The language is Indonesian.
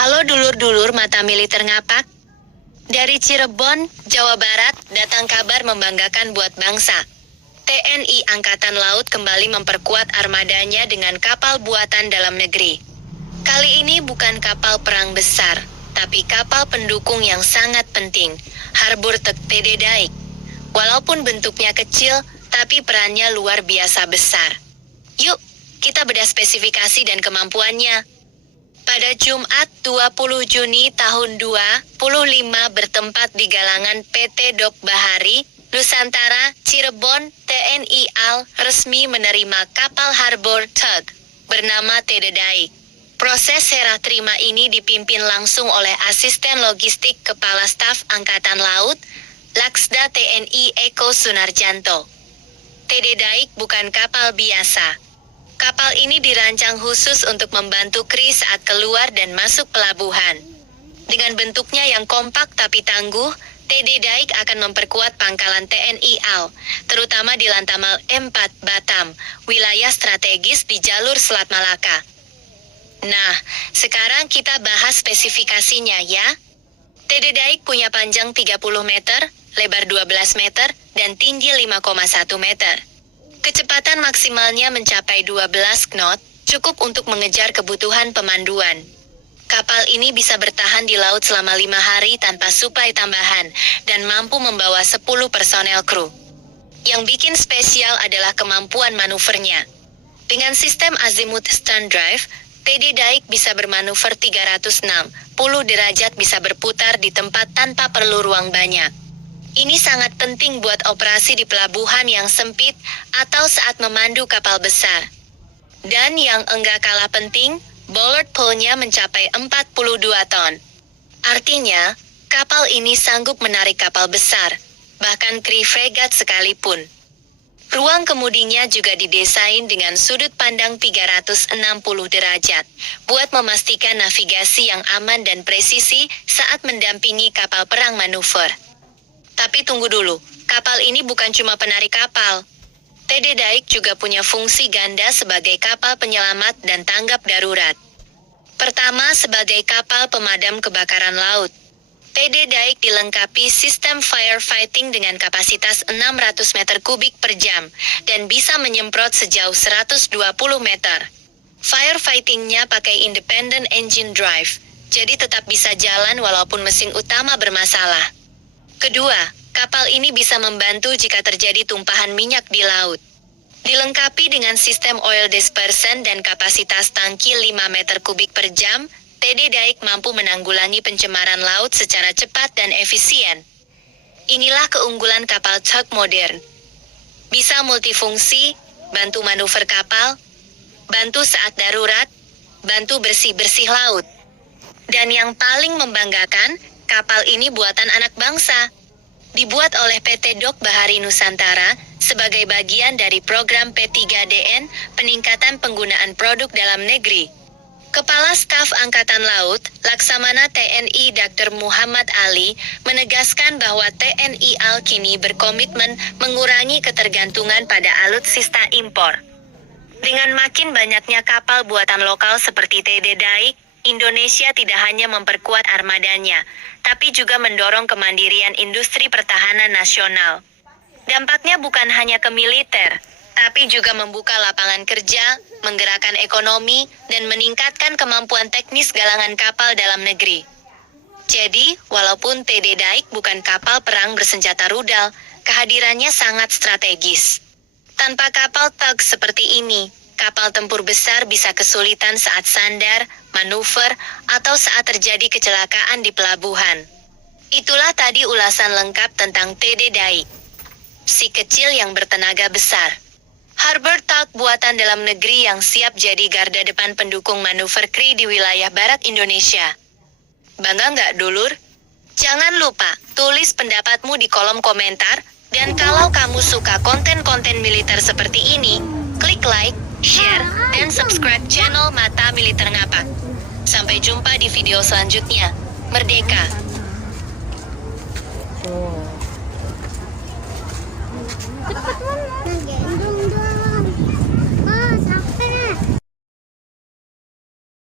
Halo dulur-dulur mata militer ngapak. Dari Cirebon, Jawa Barat, datang kabar membanggakan buat bangsa. TNI Angkatan Laut kembali memperkuat armadanya dengan kapal buatan dalam negeri. Kali ini bukan kapal perang besar, tapi kapal pendukung yang sangat penting, Harbor Tek TD Daik. Walaupun bentuknya kecil, tapi perannya luar biasa besar. Yuk, kita bedah spesifikasi dan kemampuannya. Pada Jumat 20 Juni tahun 2005 bertempat di galangan PT Dok Bahari, Nusantara, Cirebon, TNI AL resmi menerima kapal Harbor Tug bernama TD Daik. Proses serah terima ini dipimpin langsung oleh Asisten Logistik Kepala Staf Angkatan Laut, Laksda TNI Eko Sunarjanto. TD Daik bukan kapal biasa. Kapal ini dirancang khusus untuk membantu kru saat keluar dan masuk pelabuhan. Dengan bentuknya yang kompak tapi tangguh, TD Daik akan memperkuat pangkalan TNI AL, terutama di Lantamal M4 Batam, wilayah strategis di jalur Selat Malaka. Nah, sekarang kita bahas spesifikasinya ya. TD Daik punya panjang 30 meter, lebar 12 meter, dan tinggi 5,1 meter. Kecepatan maksimalnya mencapai 12 knot, cukup untuk mengejar kebutuhan pemanduan. Kapal ini bisa bertahan di laut selama 5 hari tanpa suplai tambahan, dan mampu membawa 10 personel kru. Yang bikin spesial adalah kemampuan manuvernya. Dengan sistem Azimuth Stern Drive, TD Daik bisa bermanuver 360 derajat, bisa berputar di tempat tanpa perlu ruang banyak. Ini sangat penting buat operasi di pelabuhan yang sempit atau saat memandu kapal besar. Dan yang enggak kalah penting, bollard pull-nya mencapai 42 ton. Artinya, kapal ini sanggup menarik kapal besar, bahkan kru fregat sekalipun. Ruang kemudinya juga didesain dengan sudut pandang 360 derajat, buat memastikan navigasi yang aman dan presisi saat mendampingi kapal perang manuver. Tapi tunggu dulu, kapal ini bukan cuma penarik kapal. TD Daik juga punya fungsi ganda sebagai kapal penyelamat dan tanggap darurat. Pertama, sebagai kapal pemadam kebakaran laut. TD Daik dilengkapi sistem firefighting dengan kapasitas 600 meter kubik per jam, dan bisa menyemprot sejauh 120 meter. Firefightingnya pakai independent engine drive, jadi tetap bisa jalan walaupun mesin utama bermasalah. Kedua, kapal ini bisa membantu jika terjadi tumpahan minyak di laut. Dilengkapi dengan sistem oil dispersion dan kapasitas tangki 5 meter kubik per jam, TD Daik mampu menanggulangi pencemaran laut secara cepat dan efisien. Inilah keunggulan kapal tug modern. Bisa multifungsi, bantu manuver kapal, bantu saat darurat, bantu bersih-bersih laut. Dan yang paling membanggakan, kapal ini buatan anak bangsa. Dibuat oleh PT Dok Bahari Nusantara sebagai bagian dari program P3DN, peningkatan penggunaan produk dalam negeri. Kepala Staf Angkatan Laut, Laksamana TNI Dr. Muhammad Ali, menegaskan bahwa TNI AL kini berkomitmen mengurangi ketergantungan pada alutsista impor. Dengan makin banyaknya kapal buatan lokal seperti TD Daik, Indonesia tidak hanya memperkuat armadanya, tapi juga mendorong kemandirian industri pertahanan nasional. Dampaknya bukan hanya ke militer, tapi juga membuka lapangan kerja, menggerakkan ekonomi, dan meningkatkan kemampuan teknis galangan kapal dalam negeri. Jadi, walaupun TD Daik bukan kapal perang bersenjata rudal, kehadirannya sangat strategis. Tanpa kapal tug seperti ini, kapal tempur besar bisa kesulitan saat sandar, manuver, atau saat terjadi kecelakaan di pelabuhan. Itulah tadi ulasan lengkap tentang TD Daik, si kecil yang bertenaga besar. Harbor Tug buatan dalam negeri yang siap jadi garda depan pendukung manuver kru di wilayah barat Indonesia. Bangga nggak dulur? Jangan lupa, tulis pendapatmu di kolom komentar, dan kalau kamu suka konten-konten militer seperti ini, klik like, share, dan subscribe channel Mata Militer Ngapak. Sampai jumpa di video selanjutnya. Merdeka! Cepet, Mon.